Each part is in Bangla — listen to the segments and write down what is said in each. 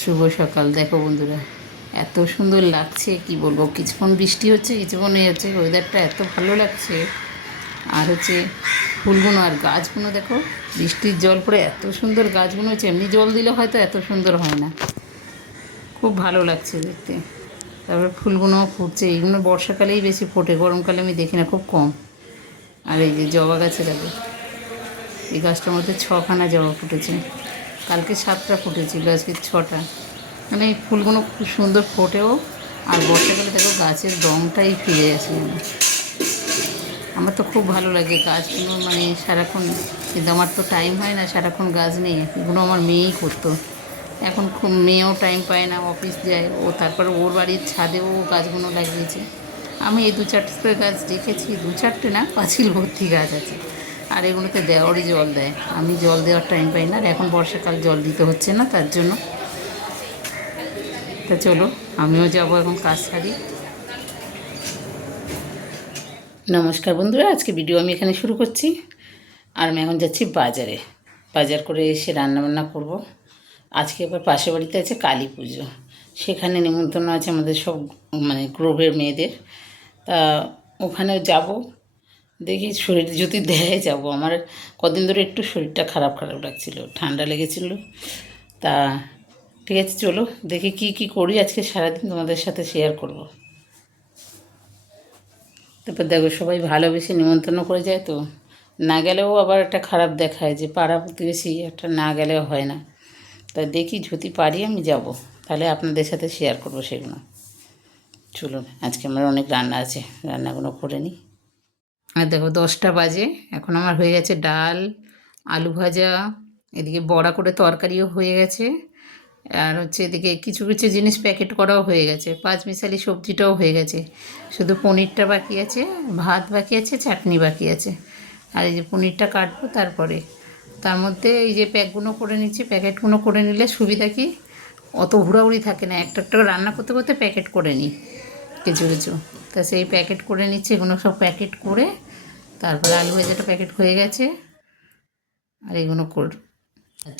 শুভ সকাল। দেখো বন্ধুরা, এত সুন্দর লাগছে কি বলবো। কিছুক্ষণ বৃষ্টি হচ্ছে, কিছুক্ষণ হচ্ছে, ওয়েদারটা এত ভালো লাগছে। আর হচ্ছে ফুলগুলো আর গাছগুলো দেখো, বৃষ্টির জল পড়ে এত সুন্দর গাছগুলো হচ্ছে। এমনি জল দিলে হয়তো এত সুন্দর হয় না। খুব ভালো লাগছে দেখতে। তারপরে ফুলগুলো ফুটছে, এইগুলো বর্ষাকালেই বেশি ফোটে, গরমকালে আমি দেখি না, খুব কম। আর এই যে জবা গাছে দেখো, এই গাছটার মধ্যে 6খানা জবা ফুটেছে। কালকে 7টা ফুটেছিল, আজকে 6টা। মানে এই ফুলগুলো খুব সুন্দর ফোটেও। আর বর্ষাকালে দেখো গাছের রঙটাই ফিরে আসে যেন। আমার তো খুব ভালো লাগে গাছগুলো, মানে সারাক্ষণ। কিন্তু আমার তো টাইম হয় না, সারাক্ষণ গাছ নেই। এগুলো আমার মেয়েই করতো। এখন খুব মেয়েও টাইম পায় না, অফিস যায় ও। তারপরে ওর বাড়ির ছাদেও গাছগুলো লাগিয়েছে। আমি এই 2-4টে গাছ দেখেছি, 2-4টে না, পাঁচিল ভর্তি গাছ আছে। আর এগুলোতে দেওয়ারই জল দেয়, আমি জল দেওয়ার টাইম পাই না। আর এখন বর্ষাকাল, জল দিতে হচ্ছে না তার জন্য। তা চলো, আমিও যাবো এখন কাজ সারি। নমস্কার বন্ধুরা, আজকে ভিডিও আমি এখানে শুরু করছি। আর আমি এখন যাচ্ছি বাজারে। বাজার করে এসে রান্নাবান্না করব। আজকে আবার পাশের বাড়িতে আছে কালী পুজো, সেখানে নিমন্ত্রণ আছে আমাদের সব, মানে গ্রুপের মেয়েদের। তা ওখানেও যাব। দেখি শরীর যদি দেয় যাব। আমার কদিন ধরে একটু শরীরটা খারাপ খারাপ লাগছিল, ঠান্ডা লেগেছিল। তা ঠিক আছে, চলো দেখি কি কি করি আজকে সারাদিন, তোমাদের সাথে শেয়ার করব। তারপর দেখো, সবাই ভালোবেসে নিমন্ত্রণ করে যায়, তো না গেলেও আবার একটা খারাপ দেখায় যে পাড়া প্রতিবেশী একটা না গেলেও হয় না। তা দেখি যদি পারি আমি যাব, তাহলে আপনাদের সাথে শেয়ার করবো সেগুলো। চলুন, আজকে আমার অনেক রান্না আছে, রান্নাগুলো করে নিই। আর দেখো 10টা বাজে, এখন আমার হয়ে গেছে ডাল, আলু ভাজা, এদিকে বড়া করে তরকারিও হয়ে গেছে। আর হচ্ছে এদিকে কিছু কিছু জিনিস প্যাকেট করাও হয়ে গেছে, পাঁচমিশালি সবজিটাও হয়ে গেছে। শুধু পনিরটা বাকি আছে, ভাত বাকি আছে, চাটনি বাকি আছে। আর এই যে পনিরটা কাটবো তারপরে। তার মধ্যে এই যে প্যাকগুলো করে নিচ্ছি, প্যাকেটগুলো করে নিলে সুবিধা কি, অত হুড়াহুড়ি থাকে না। একটা একটা রান্না করতে করতে প্যাকেট করে নিই কিছু কিছু। তা সেই প্যাকেট করে নিচ্ছি, এগুলো সব প্যাকেট করে তারপরে আলু ভাজাটা প্যাকেট হয়ে গেছে। আর এগুলো কর,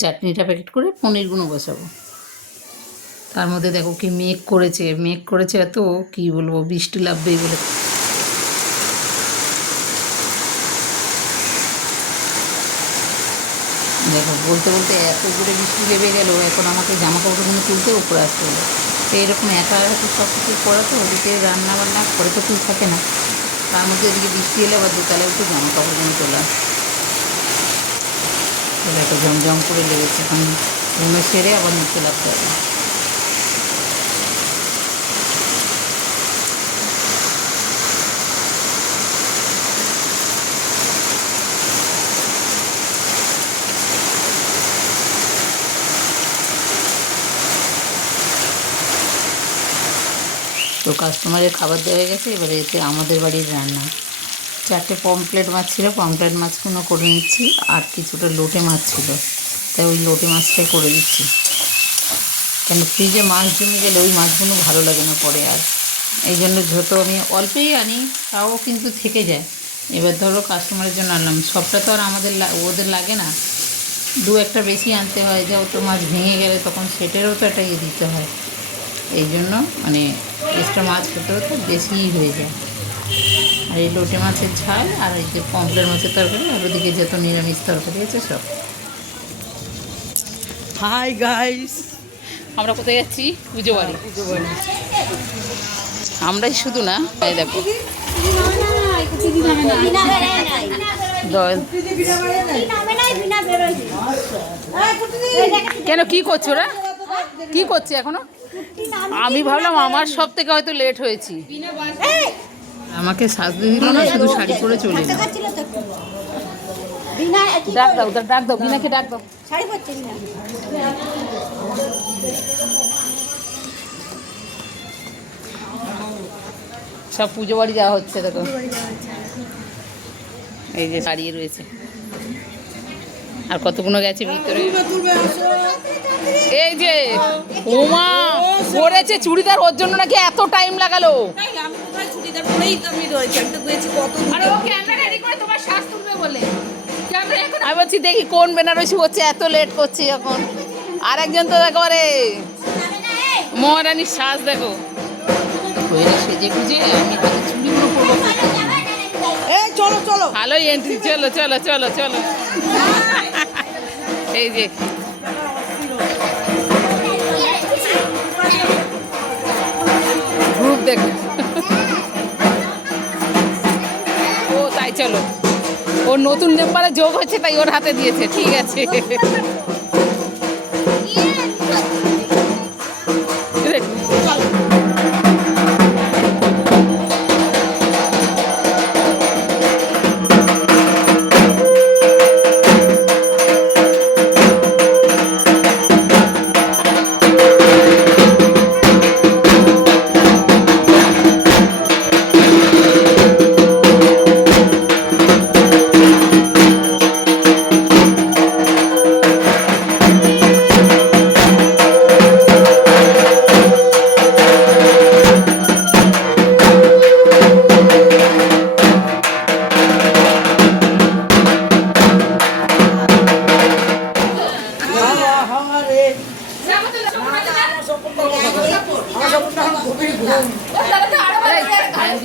চাটনিটা প্যাকেট করে পনিরগুলো বসাবো। তার মধ্যে দেখো কি মেঘ করেছে, মেঘ করেছে এত, কি বলবো, বৃষ্টি লাগবেই বলে। দেখো বলতে বলতে এত জোরে বৃষ্টি নেমে গেল, এখন আমাকে জামা কাপড়গুলো তুলতে উপরে আসতে হলো। তো এরকম একা একা সব কিছু করা, তো ওদিকে রান্না বান্না করে তো তুই থাকে না, তার মধ্যে এদিকে বৃষ্টি এলে আবার দোতলায় একটু জামা কাপড়গুলো তোলা। তাহলে একটা জমজম করে লেগেছে, এখন রুমে সেরে আবার নিচে লাগতে হবে। তো কাস্টমারের খাবার দেওয়া হয়ে গেছে, এবারে এতে আমাদের বাড়ির রান্না। 4টে পমফ্লেট মাছ ছিল, পমফ্লেট মাছগুলো করে নিচ্ছি। আর কিছুটা লোটে মাছ ছিল, তাই ওই লোটে মাছটাই করে দিচ্ছি। কেন ফ্রিজে মাছ জমে গেলে ওই মাছগুলো ভালো লাগে না পরে আর। এই জন্য যত আমি অল্পেই আনি, তাও কিন্তু থেকে যায়। এবার ধরো কাস্টমারের জন্য আনলাম, সবটা তো আর আমাদের ওদের লাগে না, দু একটা বেশি আনতে হয়। যেহেতু মাছ ভেঙে গেলে তখন সেটারও তো একটা ইয়ে দিতে হয়। এই জন্য মানে এক্সট্রা মাছ হতে হতে বেশিই হয়ে যায়। আর এই লোটে মাছের ঝাল, আর এই যে পমফ্লেট মাছের তরকারি, আর ওদিকে যত নিরামিষ তরকারি আছে সব। হাই গাইস, আমরা কোথায় যাচ্ছি? পুজো বাড়ি। পুজো বাড়ি আমরাই শুধু না, এই দেখো কেন কি করছো ওরা, কি করছে এখনো? আমি ভাবলাম আমার সব থেকে হয়তো লেট হয়েছি। আমাকে সাজতে দিল না, শুধু শাড়ি পরে চলে এলো। ডাক দাও, ডাক দাও, বিনাকে ডাক দাও। সব পুজো বাড়ি যাওয়া হচ্ছে, দেখো এই যে দাঁড়িয়ে রয়েছে। আর কতগুলো গেছে ভিতরে। এই যে ওমা পরেছে চুড়িদার, ওর জন্য নাকি এত টাইম লাগালো। আমি বলছি দেখি কোন বেনারসি হচ্ছে, এত লেট করছি এখন। আর একজন তো একেবারে মহারানীর সাজ দেখো, হয়ে সেজে গুজে আমি হাতে চুড়িগুলো পরবো। চলো চলো, ভালোই এন্ট্রি, চলো চলো চলো চলো। এই যে গ্রুপ দেখো। ও তাই চলো, ওর নতুন মেম্বারে যোগ হচ্ছে তাই ওর হাতে দিয়েছে, ঠিক আছে।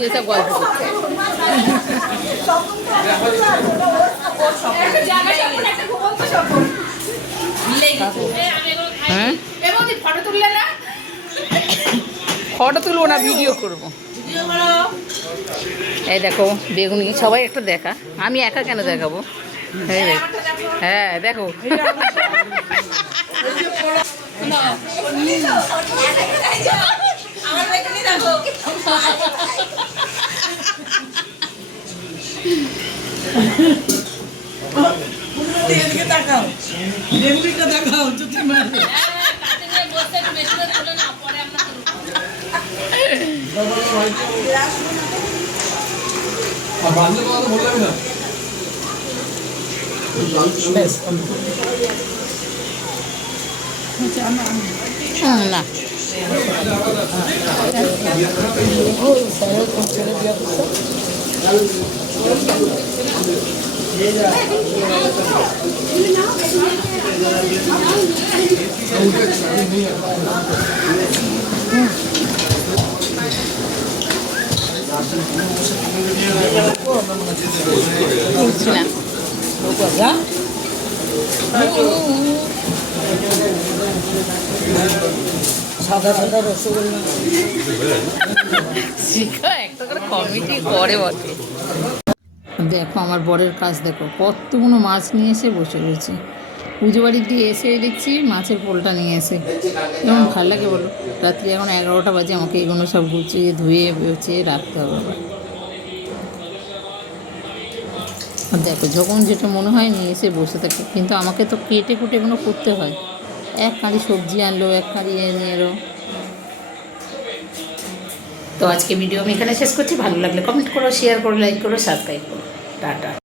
এসব গল্প করছে। হ্যাঁ ফটো তুলবো না, ভিডিও করবো। এই দেখো বেগুনি, সবাই একটা দেখা, আমি একা কেন দেখাবো? হ্যাঁ দেখো, না সাদা সাদা রসগোল্লা শিখা একটা করে কমিটি করে বটে। দেখো আমার বরের কাজ দেখো, কতগুলো মাছ নিয়ে এসে বসে রয়েছে। পুজো বাড়ি দিয়ে এসে দেখছি মাছের পোলটা নিয়ে এসে, যেমন ভালো লাগে বলো। রাত্রি এখন 11টা বাজে, আমাকে এগুলো সব গুছিয়ে ধুয়ে বেঁচে রাখতে হবে আবার। দেখো যখন যেটা মনে হয় নিয়ে এসে বসে থাকে, কিন্তু আমাকে তো কেটে কুটে এগুলো করতে হয়। এক কাঁড়ি সবজি আনলো, এক কাঁড়ি নিয়ে এলো। তো আজকে ভিডিও আমি এখানে শেষ করছি। ভালো লাগলে কমেন্ট করো, শেয়ার করো, লাইক করো, সাবস্ক্রাইব করো। টাটা।